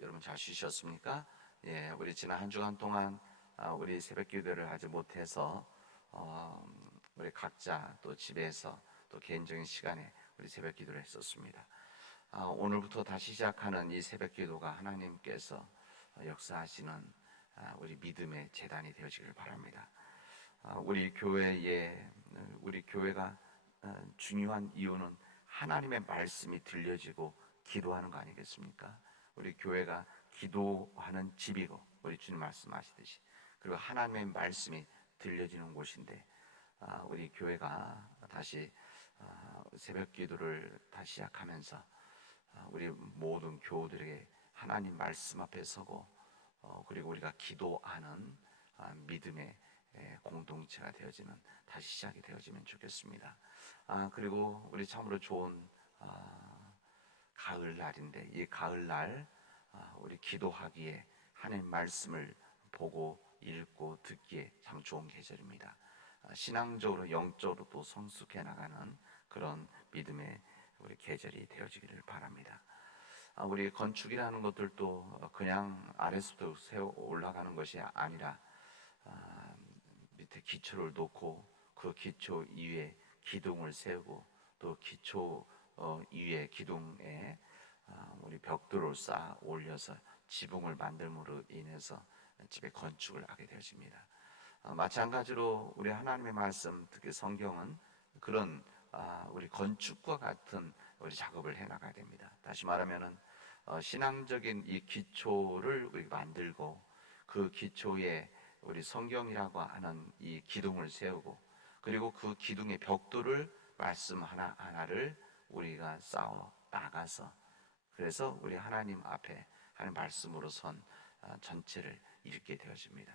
여러분 잘 쉬셨습니까? 예, 우리 지난 한 주간 동안 우리 새벽 기도를 하지 못해서 우리 각자 또 집에서 또 개인적인 시간에 우리 새벽 기도를 했었습니다. 오늘부터 다시 시작하는 이 새벽 기도가 하나님께서 역사하시는 우리 믿음의 재단이 되어지길 바랍니다. 우리 교회가 중요한 이유는 하나님의 말씀이 들려지고 기도하는 거 아니겠습니까? 우리 교회가 기도하는 집이고 우리 주님 말씀하시듯이 그리고 하나님의 말씀이 들려지는 곳인데 우리 교회가 다시 새벽 기도를 다시 시작하면서 우리 모든 교우들에게 하나님 말씀 앞에 서고 그리고 우리가 기도하는 믿음의 공동체가 되어지는 다시 시작이 되어지면 좋겠습니다. 그리고 우리 참으로 좋은 가을날인데 이 가을날 우리 기도하기에 하나님 말씀을 보고 읽고 듣기에 참 좋은 계절입니다. 신앙적으로 영적으로 또 성숙해 나가는 그런 믿음의 우리 계절이 되어지기를 바랍니다. 우리 건축이라는 것들도 그냥 아래서부터 세워 올라가는 것이 아니라 밑에 기초를 놓고 그 기초 위에 기둥을 세우고 또 기초 위에 기둥에 우리 벽돌을 쌓아 올려서 지붕을 만들므로 인해서 집의 건축을 하게 되어집니다. 마찬가지로 우리 하나님의 말씀, 특히 성경은 그런 우리 건축과 같은 우리 작업을 해 나가야 됩니다. 다시 말하면은 신앙적인 이 기초를 우리 만들고 그 기초에 우리 성경이라고 하는 이 기둥을 세우고 그리고 그 기둥의 벽돌을 말씀 하나하나를 우리가 쌓아 나가서 그래서 우리 하나님 앞에 하나님 말씀으로 선 전체를 읽게 되어집니다.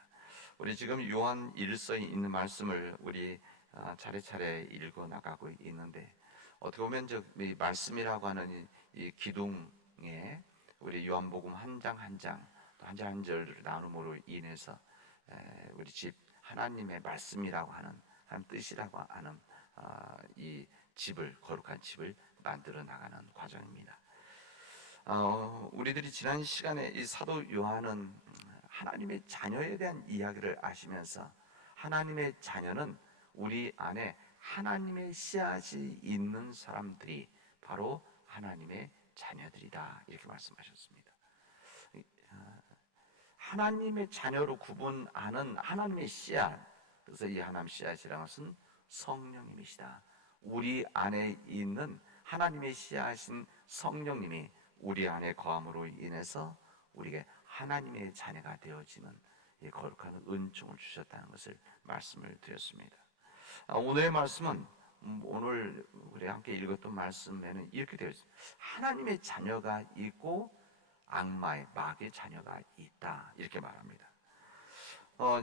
우리 지금 요한 1서에 있는 말씀을 우리 차례차례 읽어 나가고 있는데 어떻게 보면 이 말씀이라고 하는 이 기둥에 우리 요한복음 한 장 한 장 한 절 한 절을 나눔으로 인해서 우리 집 하나님의 말씀이라고 하는 하나님 뜻이라고 하는 이 집을 거룩한 집을 만들어 나가는 과정입니다. 우리들이 지난 시간에 이 사도 요한은 하나님의 자녀에 대한 이야기를 하시면서 하나님의 자녀는 우리 안에 하나님의 씨앗이 있는 사람들이 바로 하나님의 자녀들이다 이렇게 말씀하셨습니다. 하나님의 자녀로 구분하는 하나님의 씨앗, 그래서 이 하나님 씨앗이라는 것은 성령님이시다. 우리 안에 있는 하나님의 씨앗인 성령님이 우리 안에 거함으로 인해서 우리에게 하나님의 자녀가 되어지는 이 거룩한 은총을 주셨다는 것을 말씀을 드렸습니다. 오늘의 말씀은 오늘 우리 함께 읽었던 말씀에는 이렇게 되어 있습니다. 하나님의 자녀가 있고 악마의 마귀의 자녀가 있다 이렇게 말합니다.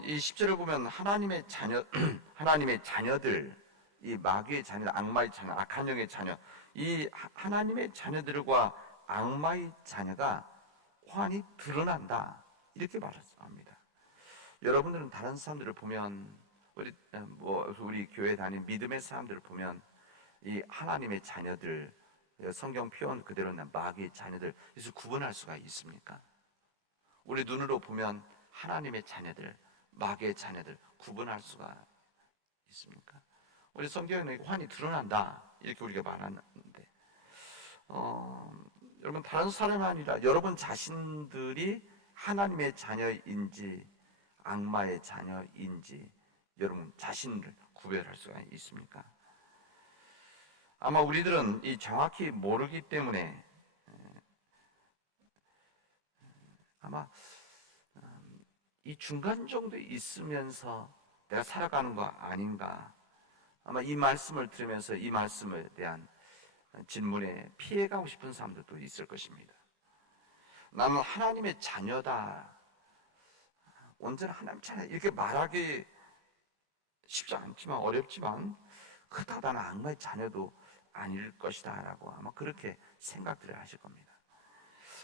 이 10절을 보면 하나님의 자녀, 하나님의 자녀들, 이 마귀의 자녀, 악마의 자녀, 악한 영의 자녀, 이 하나님의 자녀들과 악마의 자녀가 환히 드러난다 이렇게 말합니다. 여러분들은 다른 사람들을 보면 우리 교회 다니는 믿음의 사람들을 보면 이 하나님의 자녀들 성경 표현 그대로는 마귀의 자녀들 그래서 구분할 수가 있습니까? 우리 눈으로 보면 하나님의 자녀들 마귀의 자녀들 구분할 수가 있습니까? 우리 성경에는 환히 드러난다 이렇게 우리가 말하는데 여러분 다른 사람이 아니라 여러분 자신들이 하나님의 자녀인지 악마의 자녀인지 여러분 자신을 구별할 수가 있습니까? 아마 우리들은 이 정확히 모르기 때문에 아마 이 중간 정도에 있으면서 내가 살아가는 거 아닌가 아마 이 말씀을 들으면서 이 말씀에 대한 질문에 피해가고 싶은 사람들도 있을 것입니다. 나는 하나님의 자녀다 온전한 하나님 자녀 이렇게 말하기 쉽지 않지만 어렵지만 그렇다고 나는 악마의 자녀도 아닐 것이다 라고 아마 그렇게 생각들을 하실 겁니다.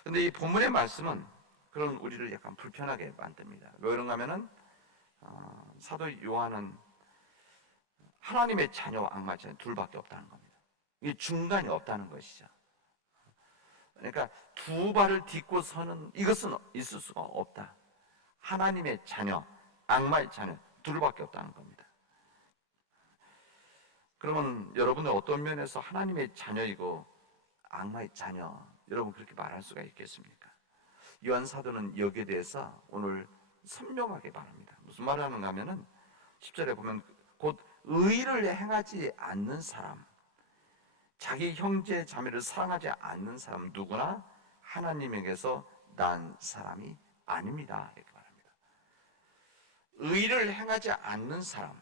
그런데 이 본문의 말씀은 그런 우리를 약간 불편하게 만듭니다. 왜 그런가 하면은 사도 요한은 하나님의 자녀와 악마의 자녀 둘밖에 없다는 겁니다. 이 중간이 없다는 것이죠. 그러니까 두 발을 딛고 서는 이것은 있을 수가 없다. 하나님의 자녀, 악마의 자녀 둘밖에 없다는 겁니다. 그러면 여러분은 어떤 면에서 하나님의 자녀이고 악마의 자녀, 여러분 그렇게 말할 수가 있겠습니까? 요한 사도는 여기에 대해서 오늘 선명하게 말합니다. 무슨 말을 하는가 하면은 10절에 보면 곧 의를 행하지 않는 사람, 자기 형제 자매를 사랑하지 않는 사람 누구나 하나님에게서 난 사람이 아닙니다. 이렇게 말합니다. 의를 행하지 않는 사람,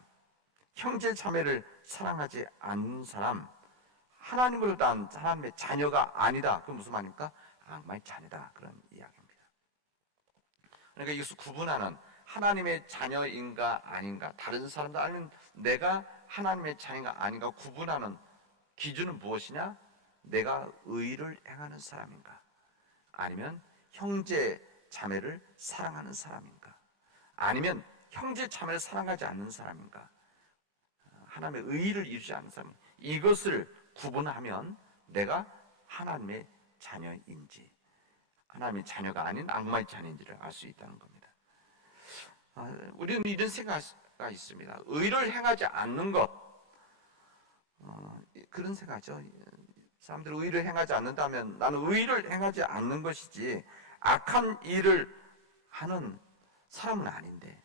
형제 자매를 사랑하지 않는 사람, 하나님으로 난 하나님의 자녀가 아니다. 그건 무슨 말입니까? 악마의 자녀다. 그런 이야기입니다. 그러니까 이것을 구분하는 하나님의 자녀인가 아닌가, 다른 사람들 아니면 내가 하나님의 자녀가 아닌가 구분하는 기준은 무엇이냐? 내가 의를 행하는 사람인가? 아니면 형제 자매를 사랑하는 사람인가? 아니면 형제 자매를 사랑하지 않는 사람인가? 하나님의 의를 이루지 않는 사람, 이것을 구분하면 내가 하나님의 자녀인지 하나님의 자녀가 아닌 악마의 자녀인지를 알 수 있다는 겁니다. 우리는 이런 생각이 있습니다. 의를 행하지 않는 것, 그런 생각이죠. 사람들이 의를 행하지 않는다면 나는 의를 행하지 않는 것이지 악한 일을 하는 사람은 아닌데,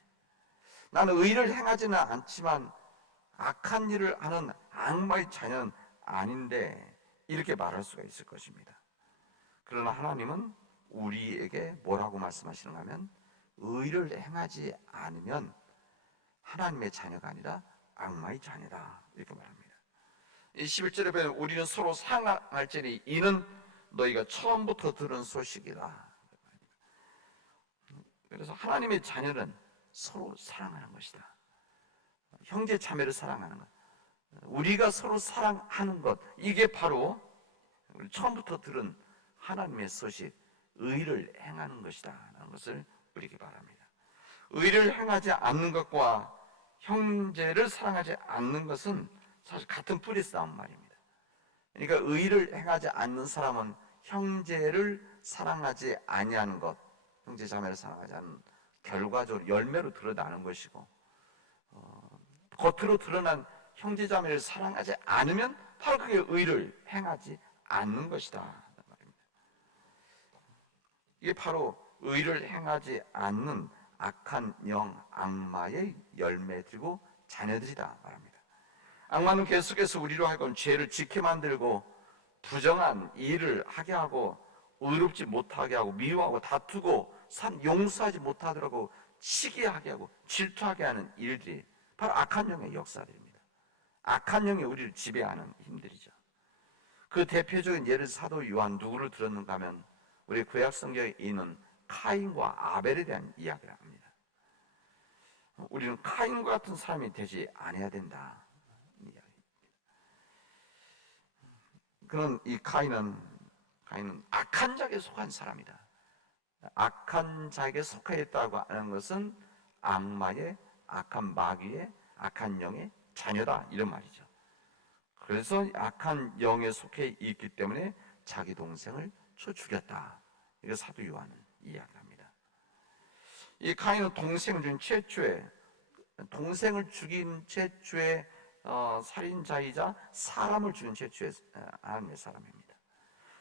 나는 의를 행하지는 않지만 악한 일을 하는 악마의 자녀는 아닌데, 이렇게 말할 수가 있을 것입니다. 그러나 하나님은 우리에게 뭐라고 말씀하시는가 하면 의를 행하지 않으면 하나님의 자녀가 아니라 악마의 자녀다, 이렇게 말합니다. 이 11절에 보면 우리는 서로 사랑할지니 이는 너희가 처음부터 들은 소식이다. 그래서 하나님의 자녀는 서로 사랑하는 것이다. 형제 자매를 사랑하는 것, 우리가 서로 사랑하는 것, 이게 바로 처음부터 들은 하나님의 소식, 의를 행하는 것이다 라는 것을 우리에게 바랍니다. 의를 행하지 않는 것과 형제를 사랑하지 않는 것은 사실 같은 뿌리 싸움 말입니다. 그러니까 의를 행하지 않는 사람은 형제를 사랑하지 아니하는 것, 형제 자매를 사랑하지 않는, 결과적으로 열매로 드러나는 것이고, 겉으로 드러난 형제 자매를 사랑하지 않으면 바로 그게 의를 행하지 않는 것이다 말입니다. 이게 바로 의를 행하지 않는 악한 영, 악마의 열매들이고 자녀들이다 말합니다. 악마는 계속해서 우리로 하여금 죄를 지게 만들고 부정한 일을 하게 하고 의롭지 못하게 하고 미워하고 다투고 용서하지 못하더라고 시기하게 하고 질투하게 하는 일들이 바로 악한 영의 역사들입니다. 악한 영이 우리를 지배하는 힘들이죠. 그 대표적인 예를 사도 요한 누구를 들었는가 하면 우리 구약 성경에 있는 카인과 아벨에 대한 이야기를 합니다. 우리는 카인과 같은 사람이 되지 않아야 된다. 그는 이 카인은 악한 자에게 속한 사람이다. 악한 자에게 속해 있다고 하는 것은 악마의, 악한 마귀의, 악한 영의 자녀다, 이런 말이죠. 그래서 악한 영에 속해 있기 때문에 자기 동생을 죽였다. 이거 사도 요한은 이야기합니다. 이 카인은 동생을 죽인 최초의 살인자이자 사람을 죽인 최초의 하나님의 사람입니다.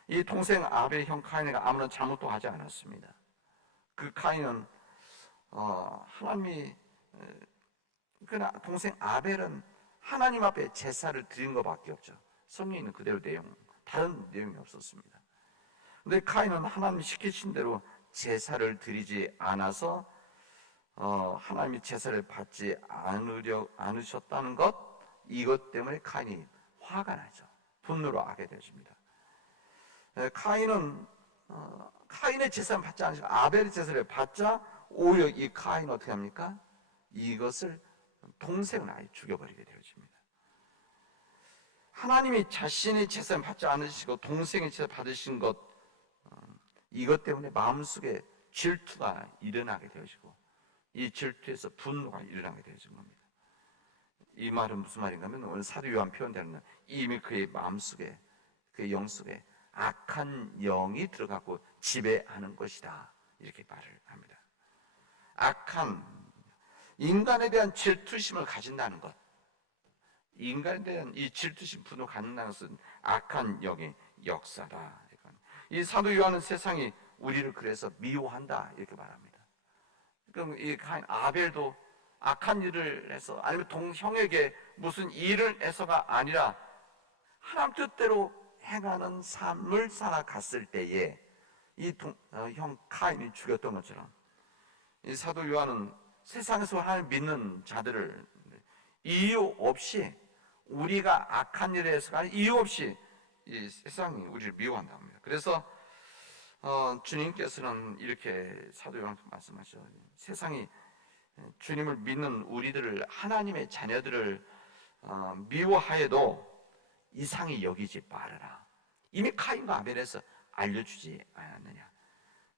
이 동생 아벨의 형 카인이가 아무런 잘못도 하지 않았습니다. 그 카인은 하나님이, 그러나 동생 아벨은 하나님 앞에 제사를 드린 것밖에 없죠. 성경에 있는 그대로 다른 내용이 없었습니다. 근데 카인은 하나님이 시키신 대로 제사를 드리지 않아서 하나님이 제사를 받지 않으셨다는 것, 이것 때문에 카인이 화가 나죠. 분노로 하게 되어집니다. 카인의 제사를 받지 않으시고 아벨의 제사를 받자 오히려 이 카인은 어떻게 합니까? 이것을 동생을 아예 죽여버리게 되어집니다. 하나님이 자신의 제사를 받지 않으시고 동생의 제사를 받으신 것, 이것 때문에 마음속에 질투가 일어나게 되어지고 이 질투에서 분노가 일어나게 되어진 겁니다. 이 말은 무슨 말인가 하면 오늘 사도 요한 표현되는 이미 그의 마음속에, 그의 영속에 악한 영이 들어가고 지배하는 것이다. 이렇게 말을 합니다. 악한 인간에 대한 질투심을 가진다는 것, 인간에 대한 이 질투심, 분노 갖는다는 것은 악한 영의 역사다. 이 사도 요한은 세상이 우리를 그래서 미워한다 이렇게 말합니다. 그럼 이 가인 아벨도 악한 일을 해서 아니면 동형에게 무슨 일을 해서가 아니라 하나님 뜻대로 행하는 삶을 살아갔을 때에 이 형 카인이 죽였던 것처럼 이 사도 요한은 세상에서 하나님 믿는 자들을 이유 없이 우리가 악한 일에 해서가 이유 없이 이 세상이 우리를 미워한다고 합니다. 그래서 주님께서는 이렇게 사도 요한한테 말씀하셔. 세상이 주님을 믿는 우리들을 하나님의 자녀들을 미워하여도 이상히 여기지 말아라. 이미 카인과 아벨에서 알려주지 않았느냐.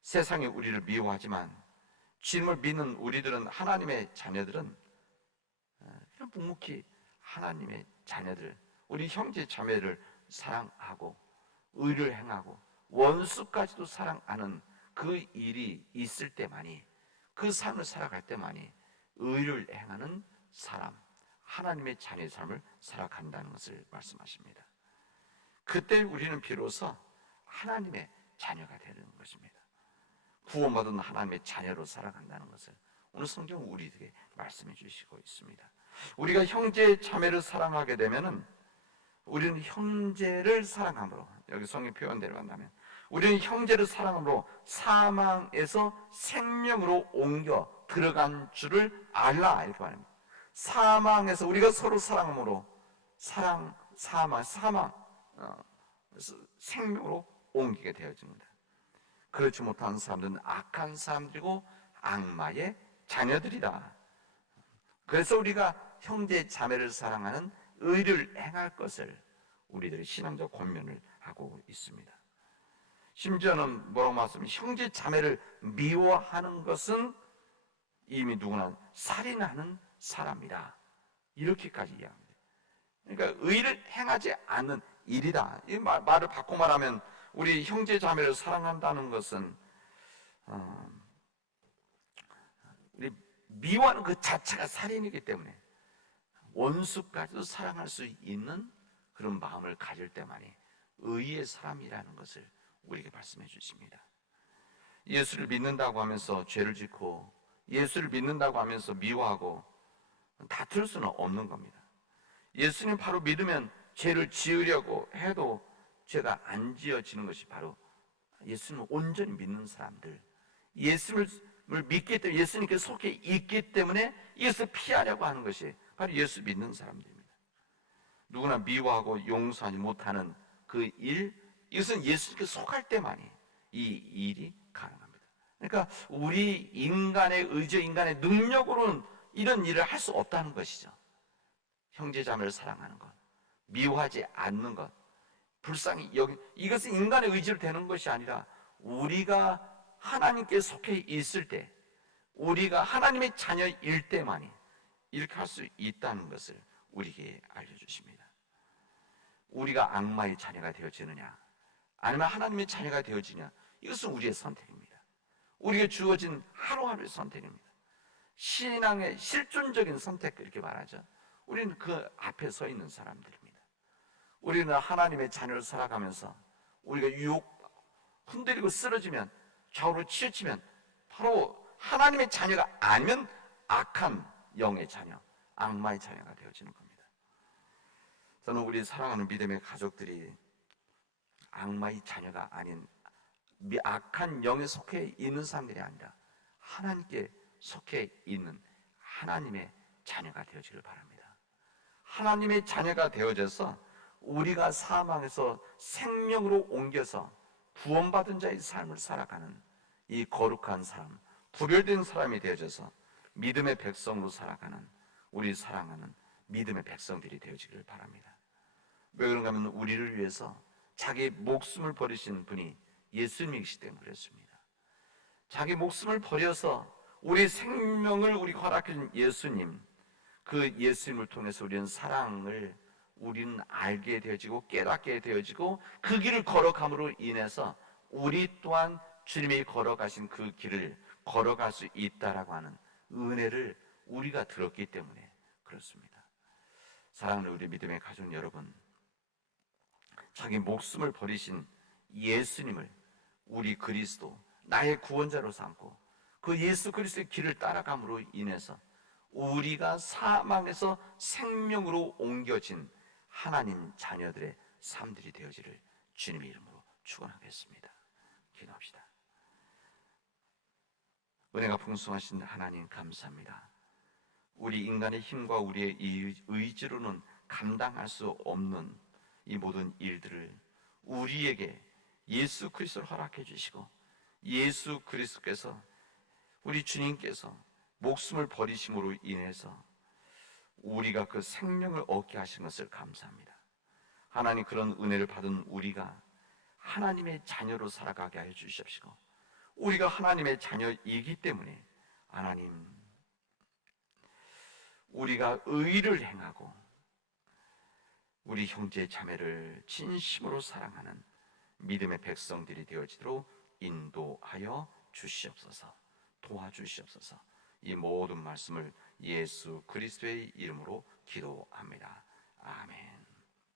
세상이 우리를 미워하지만 주님을 믿는 우리들은 하나님의 자녀들은 그냥 묵묵히 하나님의 자녀들, 우리 형제 자매를 사랑하고 의를 행하고 원수까지도 사랑하는 그 일이 있을 때만이, 그 삶을 살아갈 때만이 의를 행하는 사람, 하나님의 자녀의 삶을 살아간다는 것을 말씀하십니다. 그때 우리는 비로소 하나님의 자녀가 되는 것입니다. 구원받은 하나님의 자녀로 살아간다는 것을 오늘 성경은 우리에게 말씀해 주시고 있습니다. 우리가 형제 자매를 사랑하게 되면은 우리는 형제를 사랑함으로, 여기 성경 표현대로 한다면 우리는 형제를 사랑함으로 사망에서 생명으로 옮겨 들어간 줄을 알라 이렇게 말합니다. 사망에서 우리가 서로 사랑함으로 사망 생명으로 옮기게 되어집니다. 그렇지 못한 사람들은 악한 사람들이고 악마의 자녀들이다. 그래서 우리가 형제 자매를 사랑하는 의를 행할 것을 우리들의 신앙적 권면을 하고 있습니다. 심지어는 뭐라고 말씀하면 형제 자매를 미워하는 것은 이미 누구나 살인하는 사람이다. 이렇게까지 이해합니다. 그러니까 의를 행하지 않는 일이다. 이 말을 바꿔 말하면 우리 형제 자매를 사랑한다는 것은 우리 미워하는 그 자체가 살인이기 때문에 원수까지도 사랑할 수 있는 그런 마음을 가질 때만이 의의 사람이라는 것을 우리에게 말씀해 주십니다. 예수를 믿는다고 하면서 죄를 짓고 예수를 믿는다고 하면서 미워하고 다툴 수는 없는 겁니다. 예수님 바로 믿으면 죄를 지으려고 해도 죄가 안 지어지는 것이 바로 예수님을 온전히 믿는 사람들, 예수님을 믿기 때문에 예수님께 속해 있기 때문에 이것을 피하려고 하는 것이 바로 예수 믿는 사람들입니다. 누구나 미워하고 용서하지 못하는 그 일, 이것은 예수님께 속할 때만이 이 일이 가능합니다. 그러니까 우리 인간의 의지, 인간의 능력으로는 이런 일을 할 수 없다는 것이죠. 형제자매를 사랑하는 것, 미워하지 않는 것, 불쌍히 여기, 이것은 인간의 의지로 되는 것이 아니라 우리가 하나님께 속해 있을 때, 우리가 하나님의 자녀일 때만이 이렇게 할 수 있다는 것을 우리에게 알려주십니다. 우리가 악마의 자녀가 되어지느냐 아니면 하나님의 자녀가 되어지냐, 이것은 우리의 선택입니다. 우리에게 주어진 하루하루의 선택입니다. 신앙의 실존적인 선택, 이렇게 말하죠. 우리는 그 앞에 서 있는 사람들입니다. 우리는 하나님의 자녀를 살아가면서 우리가 유혹 흔들리고 쓰러지면, 좌우로 치우치면 바로 하나님의 자녀가 아니면 악한 영의 자녀, 악마의 자녀가 되어지는 겁니다. 저는 우리 사랑하는 믿음의 가족들이 악마의 자녀가 아닌 악한 영에 속해 있는 사람들이 아니라 하나님께 속해 있는 하나님의 자녀가 되어지길 바랍니다. 하나님의 자녀가 되어져서 우리가 사망에서 생명으로 옮겨서 구원받은 자의 삶을 살아가는 이 거룩한 사람, 구별된 사람이 되어져서 믿음의 백성으로 살아가는 우리 사랑하는 믿음의 백성들이 되어지기를 바랍니다. 왜 그런가 하면 우리를 위해서 자기 목숨을 버리신 분이 예수님이시기 때문에 그렇습니다. 자기 목숨을 버려서 우리 생명을 우리 허락해 준 예수님, 그 예수님을 통해서 우리는 사랑을 우리는 알게 되어지고 깨닫게 되어지고 그 길을 걸어감으로 인해서 우리 또한 주님이 걸어가신 그 길을 걸어갈 수 있다라고 하는 은혜를 우리가 들었기 때문에 그렇습니다. 사랑하는 우리 믿음의 가족 여러분, 자기 목숨을 버리신 예수님을 우리 그리스도 나의 구원자로 삼고 그 예수 그리스도의 길을 따라감으로 인해서 우리가 사망에서 생명으로 옮겨진 하나님 자녀들의 삶들이 되어지를 주님의 이름으로 축원하겠습니다. 기도합시다. 은혜가 풍성하신 하나님 감사합니다. 우리 인간의 힘과 우리의 의지로는 감당할 수 없는 이 모든 일들을 우리에게 예수 그리스도를 허락해 주시고 예수 그리스도께서 우리 주님께서 목숨을 버리심으로 인해서 우리가 그 생명을 얻게 하신 것을 감사합니다. 하나님, 그런 은혜를 받은 우리가 하나님의 자녀로 살아가게 하여 주시옵시고 우리가 하나님의 자녀이기 때문에 하나님, 우리가 의를 행하고 우리 형제 자매를 진심으로 사랑하는 믿음의 백성들이 되어지도록 인도하여 주시옵소서. 도와주시옵소서. 이 모든 말씀을 예수 그리스도의 이름으로 기도합니다. 아멘.